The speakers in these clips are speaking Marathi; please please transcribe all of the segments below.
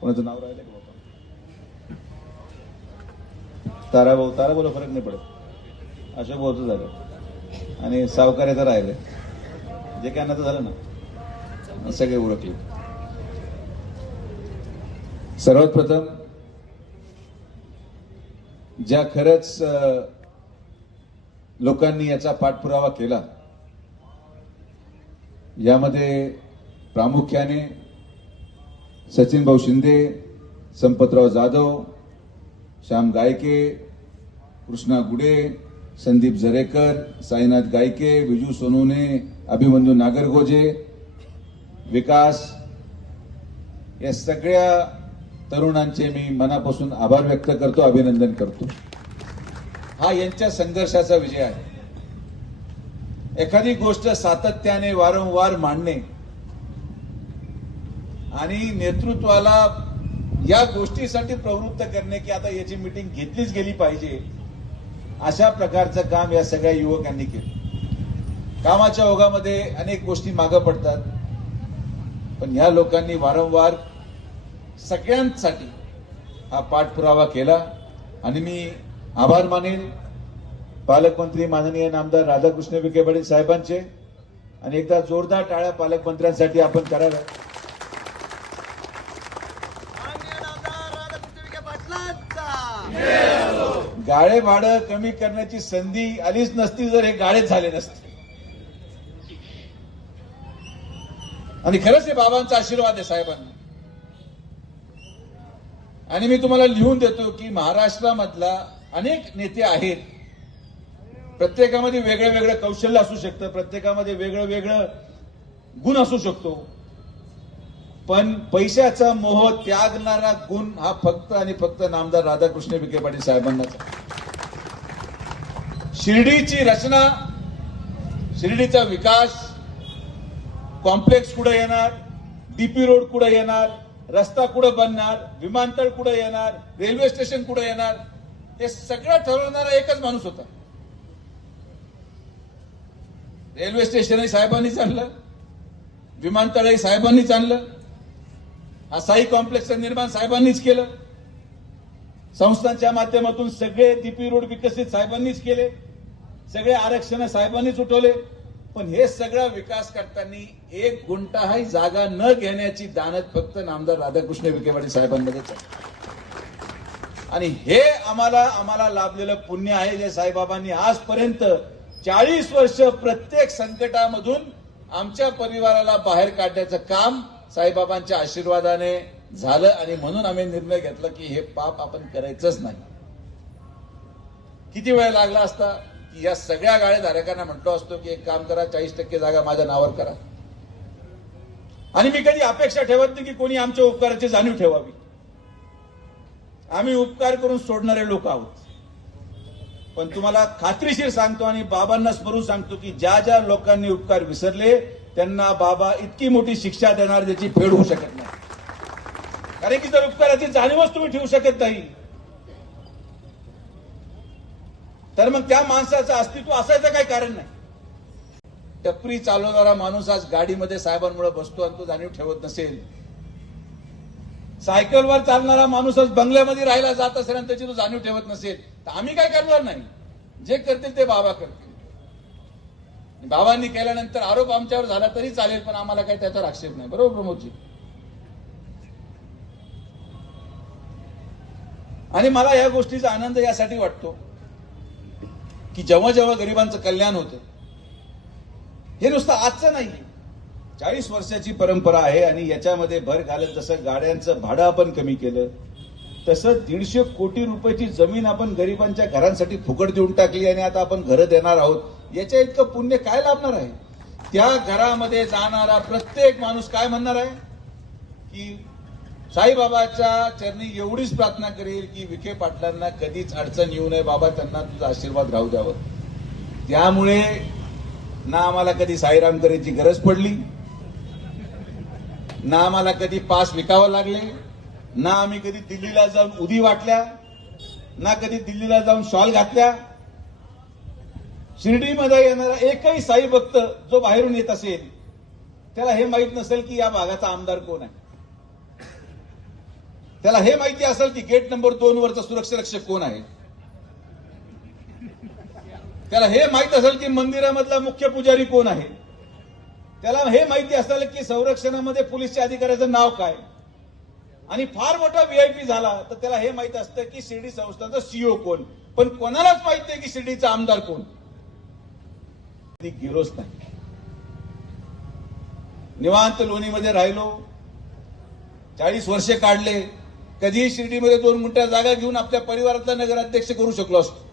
कोणाचं नाव राहिलं का बाबा? ताराभाऊ बोला फरक नाही पडत. अशोक भाऊचं झालं. आणि सावकार्याचं राहिलं जे काय अन्नाचं झालं ना सगळे ओळखले. सर्वात प्रथम ज्या खरंच लोकांनी याचा पाठपुरावा केला यामध्ये प्रामुख्याने सचिन भाऊ शिंदे संपतराव जाधव श्याम गायके कृष्णा गुडे संदीप जरेकर साईनाथ गायके विजू सोनूने अभिमन्यू नागरगोजे विकास या सगळ्या तरुणांचे मी मनापासून आभार व्यक्त करतो अभिनंदन करतो. हा यांच्या संघर्षाचा विजय आहे. एखादी गोष्ट सातत्याने वारंवार मांडणे आणि नेतृत्वाला या गोष्टीसाठी प्रवृत्त करणे की आता याची मिटिंग घेतलीच गेली पाहिजे अशा प्रकारचं काम या सगळ्या युवकांनी केलं. कामाच्या ओघामध्ये अनेक गोष्टी मागं पडतात पण ह्या लोकांनी वारंवार सगळ्यांसाठी हा पाठपुरावा केला. आणि मी आभार मानेन पालकमंत्री माननीय नामदार राधाकृष्ण विखे पाटील साहेबांचे आणि एकदा जोरदार टाळ्या पालकमंत्र्यांसाठी आपण कराव्या गाळे भाडं कमी करण्याची संधी आलीच नसती जर हे गाळे झाले नसते. आणि खरंच हे बाबांचा आशीर्वाद आहे साहेबांना. आणि मी तुम्हाला लिहून देतो की महाराष्ट्रामधला अनेक नेते आहेत. प्रत्येकामध्ये वेगळं वेगळं कौशल्य असू शकतं प्रत्येकामध्ये वेगळं वेगळं गुण असू शकतो. पण पैशाचा मोह त्यागणारा गुण हा फक्त आणि फक्त नामदार राधाकृष्ण विखे पाटील साहेबांनाच शिर्डीची रचना शिर्डीचा विकास कॉम्प्लेक्स कुठं येणार डीपी रोड कुठं येणार रस्ता कुठं बनणार विमानतळ कुठं येणार रेल्वे स्टेशन कुठं येणार हे सगळं ठरवणारा एकच माणूस होता. रेल्वे स्टेशनही साहेबांनीच आणलं विमानतळही साहेबांनीच आणलं हा साई कॉम्प्लेक्सचं निर्माण साहेबांनीच केलं. संस्थांच्या माध्यमातून सगळे डीपी रोड विकसित साहेबांनीच केले. सगळे आरक्षण साहेबांनीच उठवले. पण हे सगळा विकास करताना एक गुंटाही जागा न घेण्याची दानत फक्त नामदार राधाकृष्ण विखेवाडी साहेबांमध्येच आहे आणि हे आम्हाला आम्हाला लाभलेलं पुण्य आहे जे साईबाबांनी आजपर्यंत चाळीस वर्ष प्रत्येक संकटामधून आमच्या परिवाराला बाहेर काढण्याचं काम साईबाबांच्या आशीर्वादाने झालं आणि म्हणून आम्ही निर्णय घेतला की हे पाप आपण करायचंच नाही. किती वेळ लागला असता की या सगळ्या गाळेधारकांना म्हटलो असतो की एक काम करा चाळीस टक्के जागा माझ्या नावावर करा. आणि मी कधी अपेक्षा ठेवत नाही की कोणी आमच्या उपकाराची जाणीव ठेवावी. आम्ही उपकार करून सोडणारे लोक आहोत. पण तुम्हाला खात्रीशीर सांगतो आणि बाबांना स्मरून सांगतो की ज्या ज्या लोकांनी उपकार विसरले त्यांना बाबा इतकी मोठी शिक्षा देणार ज्याची फेड होऊ शकत नाही. कारण की जर उपकाराची जाणीवच तुम्ही ठेवू शकत नाही तर मग त्या माणसाचं अस्तित्व असायचं काही कारण नाही. टपरी चालवणारा माणूस आज गाडीमध्ये साहेबांमुळे बसतो आणि तो जाणीव ठेवत नसेल. सायकलवर चालणारा माणूस आज बंगल्यामध्ये राहायला जात असेल आणि त्याची तो जाणीव ठेवत नसेल तर आम्ही काय करणार नाही? जे करतील ते बाबा करतील. बाबांनी केल्यानंतर आरोप आमच्यावर झाला तरी चालेल पण आम्हाला काही त्याचा आक्षेप नाही. बरोबर प्रमोदजी? आणि मला या गोष्टीचा आनंद यासाठी वाटतो की जेव्हा जेव्हा गरिबांचं कल्याण होतं हे नुसतं आजचं नाही चाळीस वर्षाची परंपरा आहे आणि याच्यामध्ये भर घालत जसं गाड्यांचं भाडं आपण कमी केलं तसं दीडशे कोटी रुपयाची जमीन आपण गरिबांच्या घरांसाठी फुकट देऊन टाकली आणि आता आपण घरं देणार आहोत. याच्या इतकं पुण्य काय लाभणार आहे? त्या घरामध्ये जाणारा प्रत्येक माणूस काय म्हणणार आहे? की साईबाबाच्या चरणी एवढीच प्रार्थना करेल की विखे पाटलांना कधीच अडचण येऊ नये. बाबा त्यांना तुझा आशीर्वाद राहू द्यावं. त्यामुळे ना आम्हाला कधी साईराम करायची गरज पडली ना आम्हाला कधी पास विकावं लागले ना आम्ही कधी दिल्लीला जाऊन उदी वाटल्या ना कधी दिल्लीला जाऊन शॉल घातल्या शिर्डीमध्ये येणारा एकही साई भक्त जो बाहेरून येत असेल त्याला हे माहीत नसेल की या भागाचा आमदार कोण आहे. त्याला हे माहिती असेल की गेट नंबर दोन वरचा सुरक्षा रक्षक कोण आहे. त्याला हे माहीत असेल की मंदिरामधला मुख्य पुजारी कोण आहे. त्याला हे माहिती असेल की संरक्षणामध्ये पोलीसच्या अधिकाऱ्याचं नाव काय. आणि फार मोठा व्हीआयपी झाला तर त्याला हे माहीत असतं की शिर्डी संस्थांचा सीओ कोण. पण कोणालाच माहीत नाही की शिर्डीचा आमदार कोण. ती गेलोच नाही. निवांत लोणीमध्ये राहिलो. चाळीस वर्षे काढले. कधीही शिर्डीमध्ये दोन मोठ्या जागा घेऊन आपल्या परिवारातला नगराध्यक्ष करू शकलो असतो.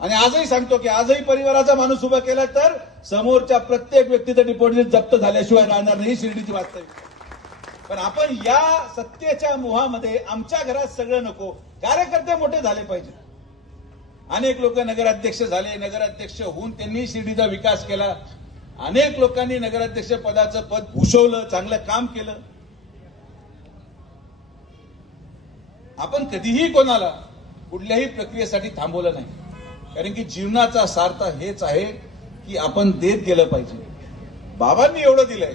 आणि आजही सांगतो की आजही परिवाराचा माणूस उभा केला तर समोरच्या प्रत्येक व्यक्तीचं डिपॉझिट जप्त झाल्याशिवाय राहणार नाही शिर्डीची वास्तविक पण आपण या सत्तेच्या मोहामध्ये आमच्या घरात सगळं नको. कार्यकर्ते मोठे झाले पाहिजे अनेक लोक नगराध्यक्ष झाले नगराध्यक्ष होऊन त्यांनी शिर्डीचा विकास केला. अनेक लोकांनी नगराध्यक्ष पदाचं पद भूषवलं चांगलं काम केलं. आपण कधीही कोणाला कुठल्याही प्रक्रियेसाठी थांबवलं नाही. कारण की जीवनाचा सार्थ हेच आहे की आपण देत गेलं पाहिजे. बाबांनी एवढं दिलंय.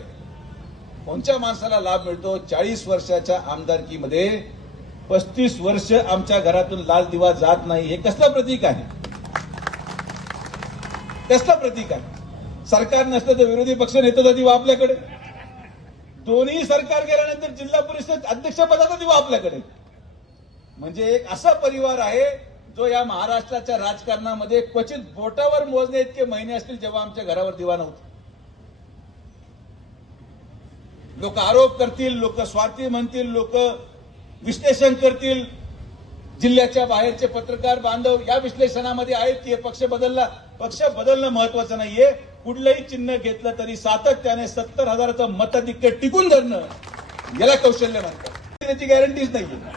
कोणत्या माणसाला लाभ मिळतो? चाळीस वर्षाच्या आमदारकीमध्ये पस्तीस वर्ष आमच्या घरातून लाल दिवा जात नाही. हे कसलं प्रतीक आहे? कसलं प्रतीक आहे? सरकार नसतं तर विरोधी पक्ष नेत्याचा दिवा आपल्याकडे. दोन्ही सरकार गेल्यानंतर जिल्हा परिषद अध्यक्षपदाचा दिवा आपल्याकडे. म्हणजे एक असा परिवार आहे जो या महाराष्ट्राच्या राजकारणामध्ये क्वचित बोटावर मोजणे इतके महिने असतील जेव्हा आमच्या घरावर दिवा नव्हता. लोक आरोप करतील लोक स्वार्थी म्हणतील लोक विश्लेषण करतील. जिल्ह्याच्या बाहेरचे पत्रकार बांधव या विश्लेषणामध्ये आहेत की पक्ष बदलला. पक्ष बदलणं महत्वाचं नाहीये. कुठलंही चिन्ह घेतलं तरी सातत्याने सत्तर हजाराचं मताधिक्य टिकून धरणं याला कौशल्य म्हणतात त्याची गॅरंटीच नाहीये.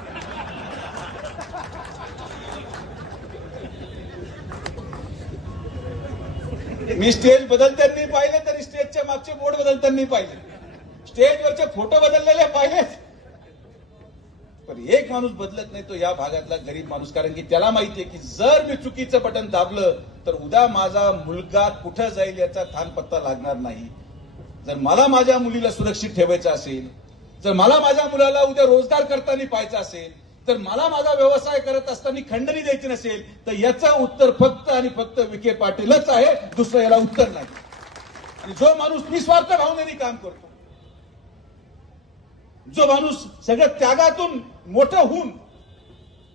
मी स्टेज बदलताना पाहिले तरी स्टेजच्या मागचे बोर्ड बदलताना पाहिले. स्टेजवरचे फोटो बदललेले पाहिलेत. पण एक माणूस बदलत नाही तो या भागातला गरीब माणूस. कारण की त्याला माहितीये की जर मी चुकीचं बटन दाबलं तर उद्या माझा मुलगा कुठं जाईल याचा थान पत्ता लागणार नाही. जर मला माझ्या मुलीला सुरक्षित ठेवायचं असेल जर मला माझ्या मुलाला उद्या रोजगार करताना पाहायचा असेल तर मला माझा व्यवसाय करत असताना खंडणी द्यायची नसेल तर याचं उत्तर फक्त आणि फक्त विखे पाटीलच आहे दुसरं याला उत्तर नाही. आणि जो माणूस निस्वार्थ भावनेने काम करतो जो माणूस सगळं त्यागातून मोठं होऊन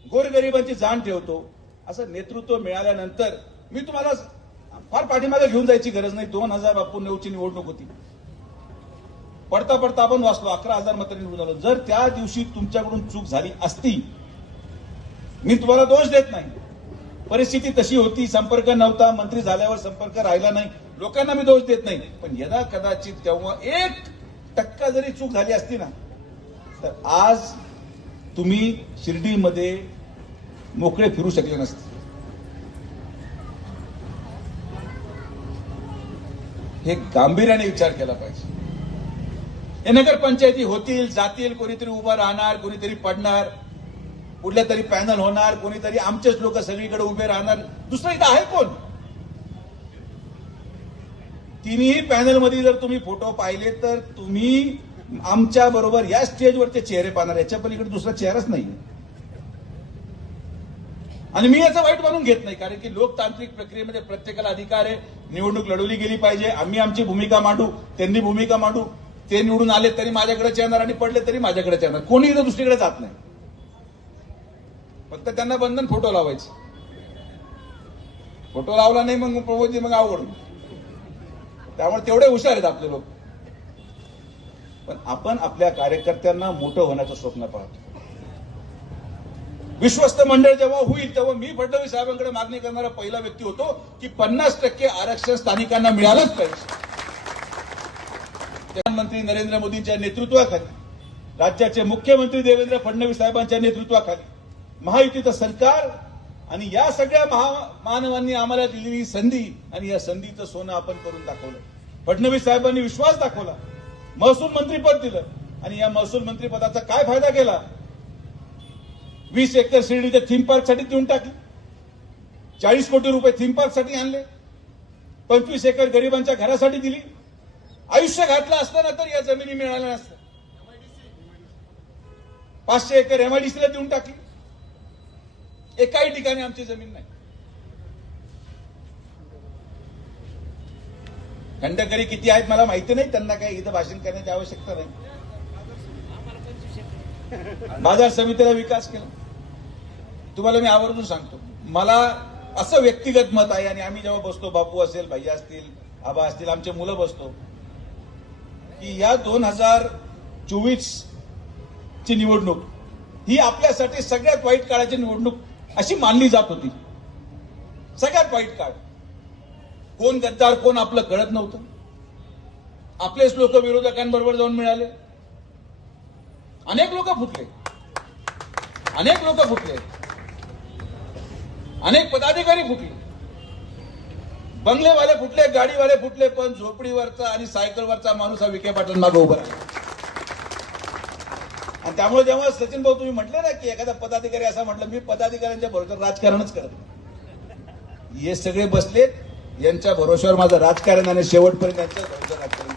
गोरगरिबांची जाण ठेवतो असं नेतृत्व मिळाल्यानंतर मी तुम्हाला फार पाठीमागे घेऊन जायची गरज नाही. दोन हजार बापू नऊची निवडणूक होती. पडता पडता आपण वाचलो अकरा हजार मतांनी निवडून आलो. जर त्या दिवशी तुमच्याकडून चूक झाली असती मी तुम्हाला दोष देत नाही. परिस्थिती तशी होती संपर्क नव्हता मंत्री झाल्यावर संपर्क राहिला नाही. लोकांना मी दोष देत नाही. पण यदा कदाचित तेव्हा एक टक्का जरी चूक झाली असती ना तर आज तुम्ही शिर्डीमध्ये मोकळे फिरू शकले नसते. हे गांभीर्याने विचार केला पाहिजे. हे नगरपंचायती होतील जातील कोणीतरी उभं राहणार कोणीतरी पडणार कुठल्या तरी पॅनल होणार कोणीतरी आमचेच लोक सगळीकडे उभे राहणार. दुसरं इथं आहे कोण? तिन्ही पॅनलमध्ये जर तुम्ही फोटो पाहिले तर तुम्ही आमच्या बरोबर या स्टेजवरचे चेहरे पाहणार याच्या पलीकडे दुसरा चेहराच नाही आणि मी याचं वाईट मानून घेत नाही कारण की लोकतांत्रिक प्रक्रियेमध्ये प्रत्येकाला अधिकार आहे. निवडणूक लढवली गेली पाहिजे. आम्ही आमची भूमिका मांडू त्यांनी भूमिका मांडू. ते निवडून आले तरी माझ्याकडेच येणार आणि पडले तरी माझ्याकडेच येणार. कोणी इथं दुसरीकडे जात नाही. फक्त त्यांना बंधन फोटो लावायचे. फोटो लावला नाही मग प्रमोदजी मग आवड त्यामुळे तेवढे हुशार आहेत आपले लोक. पण आपण आपल्या कार्यकर्त्यांना मोठं होण्याचं स्वप्न पाहतो. विश्वस्त मंडळ जेव्हा होईल तेव्हा मी फडणवीस साहेबांकडे मागणी करणारा पहिला व्यक्ती होतो की पन्नास टक्के आरक्षण स्थानिकांना मिळालंच पाहिजे. प्रधानमंत्री नरेंद्र मोदींच्या नेतृत्वाखाली राज्याचे मुख्यमंत्री देवेंद्र फडणवीस साहेबांच्या नेतृत्वाखाली महायुतीचं सरकार आणि या सगळ्या महा मानवांनी आम्हाला दिलेली संधी आणि या संधीचं सोनं आपण करून दाखवलं. फडणवीस साहेबांनी विश्वास दाखवला महसूल मंत्रीपद दिलं. आणि या महसूल मंत्रीपदाचा काय फायदा केला वीस एकर शिर्डीच्या थीम पार्कसाठी देऊन टाकली. चाळीस कोटी रुपये थीम पार्कसाठी आणले. पंचवीस एकर गरिबांच्या घरासाठी दिली. आयुष्य घातलं असताना तर या जमिनी मिळाल्या नसत्या. पाचशे एकर एमआयडीसीला देऊन टाकली. एकाही ठिकाणी आमची जमीन नाही. खंडकरी किती आहेत मला माहिती नाही. त्यांना काही इथं भाषण करण्याची आवश्यकता नाही. बाजार समितीला विकास केला. तुम्हाला मी आवर्जून सांगतो. मला असं व्यक्तिगत मत आहे आणि आम्ही जेव्हा बसतो बापू असेल भैया असतील आबा असतील आमचे मुलं बसतो की या दोन हजार चोवीस ची निवडणूक ही आपल्यासाठी सगळ्यात वाईट काळाची निवडणूक अशी मानली जात होती. सगळ्यात वाईट काळ. कोण गद्दार कोण आपलं कळत नव्हतं. आपलेच लोक विरोधकांबरोबर जाऊन मिळाले. अनेक लोक फुटले. अनेक लोक फुटले. अनेक पदाधिकारी फुटले. बंगलेवाले फुटले गाडीवाले फुटले पण झोपडीवरचा आणि सायकलवरचा माणूस हा विखे पाटील मागे उभा राहिला. आणि त्यामुळे जेव्हा सचिन भाऊ तुम्ही म्हटले ना की एखादा पदाधिकारी असं म्हटलं मी पदाधिकाऱ्यांच्या बरोबर राजकारणच करत हे सगळे बसलेत. यांच्या भरोश्यावर माझं राजकारण आणि शेवटपर्यंत यांच्या भरोश्यावर